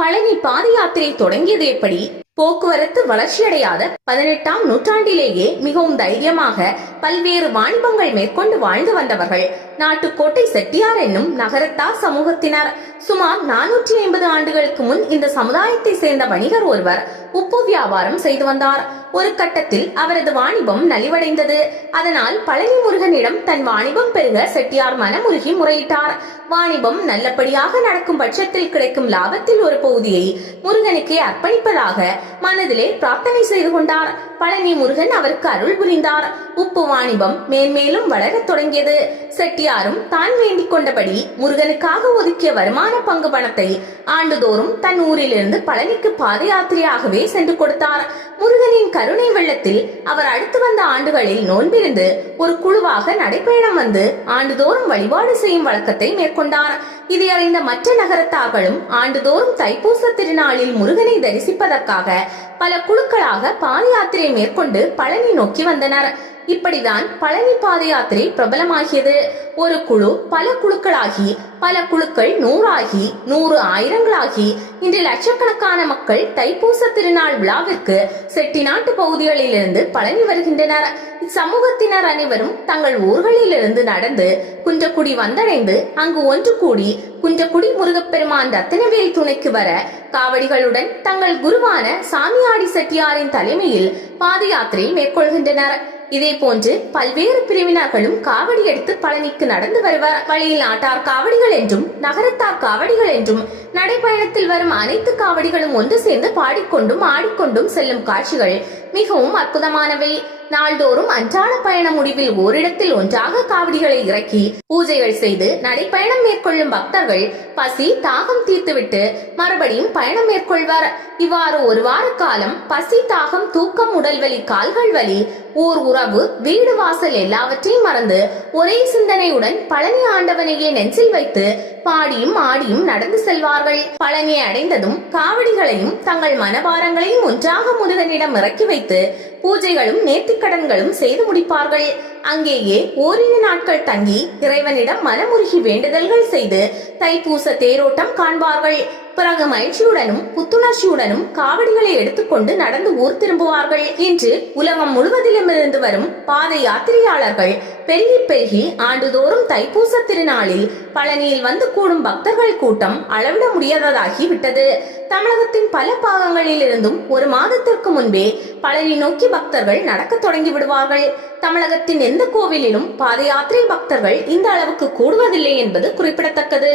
பழனி பாத யாத்திரை தொடங்கியது எப்படி? போக்குவரத்து வளர்ச்சியடையாத 18ஆம் நூற்றாண்டிலேயே மிகவும் தைரியமாக பல்வேறு வாணிபங்கள் மேற்கொண்டு வாழ்ந்து வந்தவர்கள் நாட்டுக்கோட்டை செட்டியார் என்னும் நகரத்தார் சமூகத்தினர். சுமார் 450 ஆண்டுகளுக்கு முன் இந்த சமுதாயத்தை சேர்ந்த வணிகர் ஒருவர் உப்பு வியாபாரம் செய்து வந்தார். ஒரு கட்டத்தில் அவரது வாணிபம் நலிவடைந்தது. அதனால் பழனி முருகனிடம் தன் வாணிபம் பெருக செட்டியார் மனமுருகி முறையிட்டார். வாணிபம் நல்லபடியாக நடக்கும் பட்சத்தில் கிடைக்கும் லாபத்தில் ஒரு பகுதியை முருகனுக்கே அர்ப்பணிப்பதாக மனதிலே பிரார்த்தனை செய்து கொண்டார். பழனி முருகன் அவருக்கு அருள் புரிந்தார். உப்பு வாணிபம் மேன்மேலும் வளரத் தொடங்கியது. செட்டியாரும் தான் வேண்டிக் கொண்டபடி முருகனுக்காக ஒதுக்கிய வருமான பங்கு பணத்தை ஆண்டுதோறும் தன் ஊரிலிருந்து பழனிக்கு பாத யாத்திரையாகவே சென்று கொடுத்தார். முருகனின் கருணை வெள்ளத்தில் அவர் அடுத்து வந்த ஆண்டுகளில் நோன்பிருந்து ஒரு குழுவாக நடைபயணம் வந்து ஆண்டுதோறும் வழிபாடு செய்யும் வழக்கத்தை மேற்கொண்டார். இதை அறிந்த மற்ற நகரத்தார்களும் ஆண்டுதோறும் தைப்பூச திருநாளில் முருகனை தரிசிப்பதற்காக பல குழுக்களாக பாத யாத்திரை மேற்கொண்டு பழனி நோக்கி வந்தனர். இப்படிதான் பழனி பாத யாத்திரை பிரபலமாகியது. ஒரு குழு பல குழுக்களாகி, பல குழுக்கள் 100 ஆகி, 100 ஆயிரங்களாகி இன்று லட்சக்கணக்கான மக்கள் தைப்பூச திருநாள் விழாவிற்கு செட்டிநாட்டு பகுதிகளில் இருந்து பழனி வருகின்றனர். இச்சமூகத்தினர் அனைவரும் தங்கள் ஊர்களிலிருந்து நடந்து குன்றக்குடி வந்தடைந்து அங்கு ஒன்று கூடி குன்றக்குடி முருகப்பெருமான் ரத்தினவேல் துணைக்கு வர காவடிகளுடன் தங்கள் குருவான சாமியாடி செட்டியாரின் தலைமையில் பாத யாத்திரை மேற்கொள்கின்றனர். இதே போன்று பல்வேறு பிரிவினர்களும் காவடி எடுத்து பழனிக்கு நடந்து வருவர். வழியில் நாட்டார் காவடிகள் என்றும் நகரத்தார் காவடிகள் என்றும் நடைபயணத்தில் வரும் அனைத்து காவடிகளும் ஒன்று சேர்ந்து பாடிக்கொண்டும் ஆடிக்கொண்டும் செல்லும் காட்சிகள் மிகவும் அற்புதமானவை. நாள்தோறும் அன்றாட பயண முடிவில் ஓரிடத்தில் ஒன்றாக காவடிகளை இறக்கி பூஜைகள் செய்து நடைப்பயணம் மேற்கொள்ளும் பக்தர்கள் பசி தாகம் தீர்த்துவிட்டு மறுபடியும் பயணம் மேற்கொள்வர். இவ்வாறு ஒரு வார காலம் பசி தாகம் தூக்கம் உடல் வலி கால்கள் வலி ஊர் உறவு வீடு வாசல் எல்லாவற்றையும் மறந்து ஒரே சிந்தனையுடன் பழனி ஆண்டவனையே நெஞ்சில் வைத்து பாடியும் ஆடியும் நடந்து செல்வார்கள். பழனியை அடைந்ததும் காவடிகளையும் தங்கள் மனபாரங்களையும் ஒன்றாக முருகனிடம் இறக்கி வைத்து பூஜைகளும் நேர்த்திக்கடன்களும் செய்து முடிப்பார்கள். அங்கேயே ஓரிரு நாட்கள் தங்கி இறைவனிடம் மனமுருகி வேண்டுதல்கள் செய்து தைப்பூச தேரோட்டம் காண்பார்கள். பிறகு மகிழ்ச்சியுடனும் புத்துணர்ச்சியுடனும் காவடிகளை எடுத்துக்கொண்டு நடந்து ஊர் திரும்புவார்கள். இன்று உலகம் முழுவதிலும் இருந்து வரும் பாத யாத்திரையாளர்கள் பெருகி பெருகி ஆண்டுதோறும் தைப்பூச திருநாளில் பழனியில் வந்து கூடும் பக்தர்கள் கூட்டம் அளவிட முடியாததாகி விட்டது. தமிழகத்தின் பல பாகங்களில் இருந்தும் ஒரு மாதத்திற்கு முன்பே பழனி நோக்கி பக்தர்கள் நடக்க தொடங்கி விடுவார்கள். தமிழகத்தின் எந்த கோவிலிலும் பாத யாத்திரை பக்தர்கள் இந்த அளவுக்கு கூடுவதில்லை என்பது குறிப்பிடத்தக்கது.